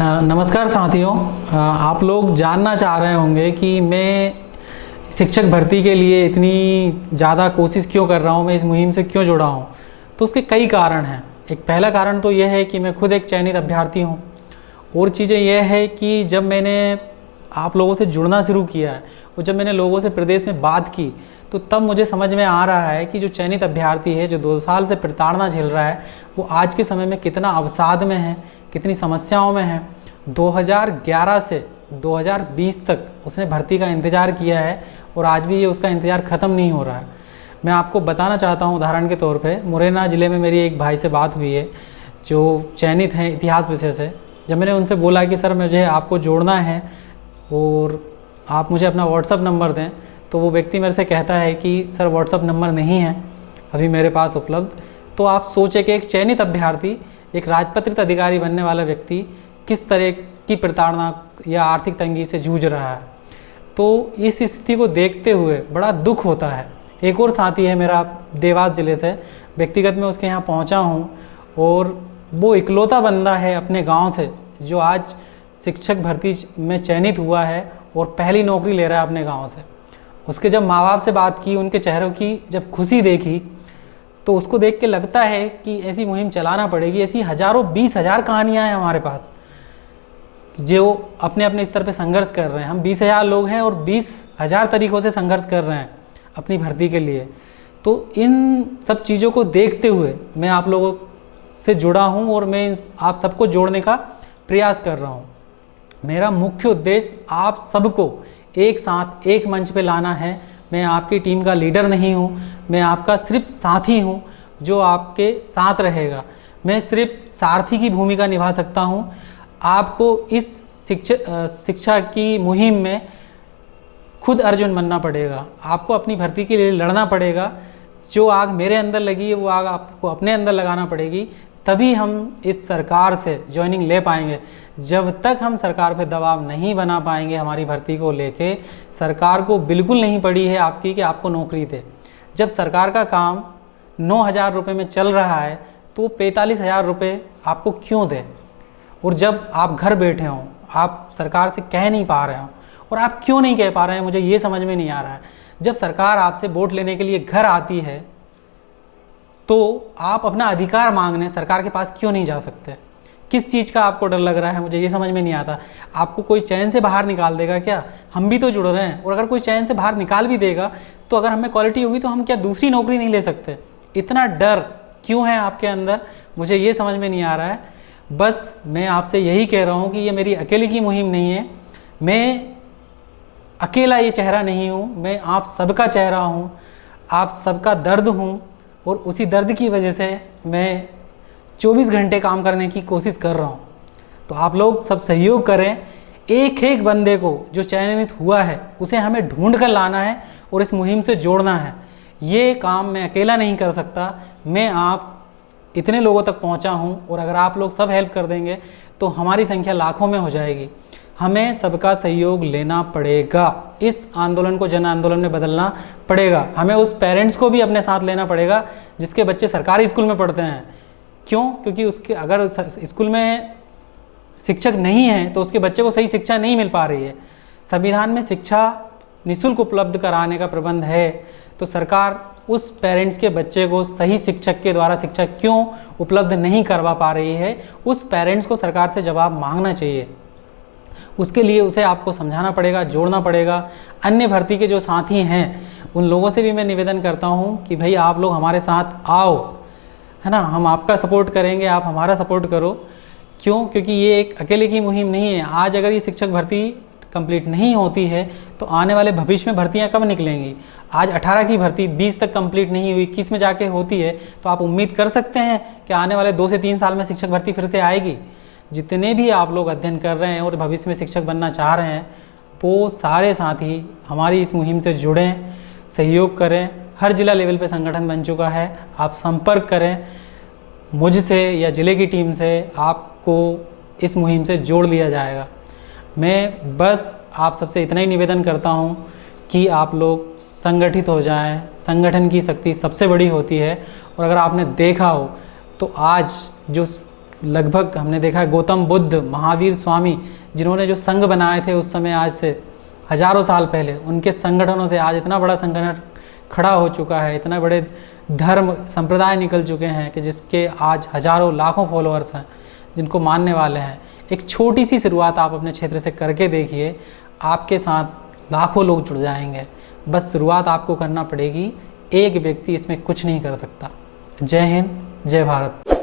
नमस्कार साथियों। आप लोग जानना चाह रहे होंगे कि मैं शिक्षक भर्ती के लिए इतनी ज़्यादा कोशिश क्यों कर रहा हूँ, मैं इस मुहिम से क्यों जुड़ा हूँ। तो उसके कई कारण हैं। एक पहला कारण तो यह है कि मैं खुद एक चयनित अभ्यर्थी हूँ। और चीज़ें यह है कि जब मैंने आप लोगों से जुड़ना शुरू किया है और जब मैंने लोगों से प्रदेश में बात की तो तब मुझे समझ में आ रहा है कि जो चयनित अभ्यर्थी है, जो 2 साल से प्रताड़ना झेल रहा है, वो आज के समय में कितना अवसाद में है, कितनी समस्याओं में है। 2011 से 2020 तक उसने भर्ती का इंतज़ार किया है और आज भी ये उसका इंतज़ार ख़त्म नहीं हो रहा है। मैं आपको बताना चाहता हूँ, उदाहरण के तौर पे मुरैना ज़िले में मेरी एक भाई से बात हुई है जो चयनित हैं इतिहास विषय से। जब मैंने उनसे बोला कि सर मुझे आपको जोड़ना है और आप मुझे अपना व्हाट्सअप नंबर दें, तो वो व्यक्ति मेरे से कहता है कि सर व्हाट्सअप नंबर नहीं है अभी मेरे पास उपलब्ध। तो आप सोचें कि एक चयनित अभ्यर्थी, एक राजपत्रित अधिकारी बनने वाला व्यक्ति किस तरह की प्रताड़ना या आर्थिक तंगी से जूझ रहा है। तो इस स्थिति को देखते हुए बड़ा दुख होता है। एक और साथी है मेरा देवास ज़िले से, व्यक्तिगत मैं उसके यहाँ पहुँचा हूँ और वो इकलौता बंदा है अपने गाँव से जो आज शिक्षक भर्ती में चयनित हुआ है और पहली नौकरी ले रहा है अपने गाँव से। उसके जब माँ बाप से बात की, उनके चेहरों की जब खुशी देखी, तो उसको देख के लगता है कि ऐसी मुहिम चलाना पड़ेगी। ऐसी हज़ारों 20,000 कहानियाँ हैं हमारे पास जो अपने अपने स्तर पे संघर्ष कर रहे हैं। हम 20,000 लोग हैं और 20,000 तरीक़ों से संघर्ष कर रहे हैं अपनी भर्ती के लिए। तो इन सब चीज़ों को देखते हुए मैं आप लोगों से जुड़ा हूँ और मैं आप सबको जोड़ने का प्रयास कर रहा हूँ। मेरा मुख्य उद्देश्य आप सबको एक साथ एक मंच पे लाना है। मैं आपकी टीम का लीडर नहीं हूँ, मैं आपका सिर्फ साथी हूँ जो आपके साथ रहेगा। मैं सिर्फ सारथी की भूमिका निभा सकता हूँ। आपको इस शिक्षा की मुहिम में खुद अर्जुन बनना पड़ेगा। आपको अपनी भर्ती के लिए लड़ना पड़ेगा। जो आग मेरे अंदर लगी है वो आग आपको अपने अंदर लगाना पड़ेगी, तभी हम इस सरकार से ज्वाइनिंग ले पाएंगे। जब तक हम सरकार पे दबाव नहीं बना पाएंगे हमारी भर्ती को लेके, सरकार को बिल्कुल नहीं पड़ी है आपकी कि आपको नौकरी दे। जब सरकार का काम 9,000 रुपये में चल रहा है तो 45,000 रुपये आपको क्यों दे। और जब आप घर बैठे हों, आप सरकार से कह नहीं पा रहे हों, और आप क्यों नहीं कह पा रहे हैं मुझे ये समझ में नहीं आ रहा है। जब सरकार आपसे वोट लेने के लिए घर आती है तो आप अपना अधिकार मांगने सरकार के पास क्यों नहीं जा सकते। किस चीज़ का आपको डर लग रहा है, मुझे ये समझ में नहीं आता। आपको कोई चैन से बाहर निकाल देगा क्या? हम भी तो जुड़ रहे हैं, और अगर कोई चैन से बाहर निकाल भी देगा तो अगर हमें क्वालिटी होगी तो हम क्या दूसरी नौकरी नहीं ले सकते? इतना डर क्यों है आपके अंदर, मुझे ये समझ में नहीं आ रहा है। बस मैं आपसे यही कह रहा हूँ कि ये मेरी अकेले की मुहिम नहीं है। मैं अकेला ये चेहरा नहीं हूँ, मैं आप सबका चेहरा हूँ, आप सबका दर्द हूँ। और उसी दर्द की वजह से मैं 24 घंटे काम करने की कोशिश कर रहा हूँ। तो आप लोग सब सहयोग करें। एक एक बंदे को जो चयनित हुआ है उसे हमें ढूंढ कर लाना है और इस मुहिम से जोड़ना है। ये काम मैं अकेला नहीं कर सकता। मैं आप इतने लोगों तक पहुंचा हूं और अगर आप लोग सब हेल्प कर देंगे तो हमारी संख्या लाखों में हो जाएगी। हमें सबका सहयोग लेना पड़ेगा। इस आंदोलन को जन आंदोलन में बदलना पड़ेगा। हमें उस पेरेंट्स को भी अपने साथ लेना पड़ेगा जिसके बच्चे सरकारी स्कूल में पढ़ते हैं। क्यों? क्योंकि उसके अगर स्कूल में शिक्षक नहीं है तो उसके बच्चे को सही शिक्षा नहीं मिल पा रही है। संविधान में शिक्षा निःशुल्क उपलब्ध कराने का प्रबंध है, तो सरकार उस पेरेंट्स के बच्चे को सही शिक्षक के द्वारा शिक्षा क्यों उपलब्ध नहीं करवा पा रही है, उस पेरेंट्स को सरकार से जवाब मांगना चाहिए। उसके लिए उसे आपको समझाना पड़ेगा, जोड़ना पड़ेगा। अन्य भर्ती के जो साथी हैं उन लोगों से भी मैं निवेदन करता हूं कि भाई आप लोग हमारे साथ आओ, है ना, हम आपका सपोर्ट करेंगे, आप हमारा सपोर्ट करो। क्यों? क्योंकि ये एक अकेले की मुहिम नहीं है। आज अगर ये शिक्षक भर्ती कंप्लीट नहीं होती है तो आने वाले भविष्य में भर्तियां कब निकलेंगी। आज 18 की भर्ती 20 तक कंप्लीट नहीं हुई, 21 में जाके होती है, तो आप उम्मीद कर सकते हैं कि आने वाले 2 से 3 साल में शिक्षक भर्ती फिर से आएगी। जितने भी आप लोग अध्ययन कर रहे हैं और भविष्य में शिक्षक बनना चाह रहे हैं, वो सारे साथी हमारी इस मुहिम से जुड़ें, सहयोग करें। हर जिला लेवल पे संगठन बन चुका है, आप संपर्क करें मुझसे या ज़िले की टीम से, आपको इस मुहिम से जोड़ लिया जाएगा। मैं बस आप सबसे इतना ही निवेदन करता हूँ कि आप लोग संगठित हो जाएं। संगठन की शक्ति सबसे बड़ी होती है। और अगर आपने देखा हो तो आज जो लगभग हमने देखा है गौतम बुद्ध, महावीर स्वामी, जिन्होंने जो संघ बनाए थे उस समय, आज से हजारों साल पहले, उनके संगठनों से आज इतना बड़ा संगठन खड़ा हो चुका है, इतना बड़े धर्म संप्रदाय निकल चुके हैं कि जिसके आज हजारों लाखों फॉलोअर्स हैं जिनको मानने वाले हैं। एक छोटी सी शुरुआत आप अपने क्षेत्र से करके देखिए, आपके साथ लाखों लोग जुड़ जाएंगे। बस शुरुआत आपको करना पड़ेगी, एक व्यक्ति इसमें कुछ नहीं कर सकता। जय हिंद, जय भारत।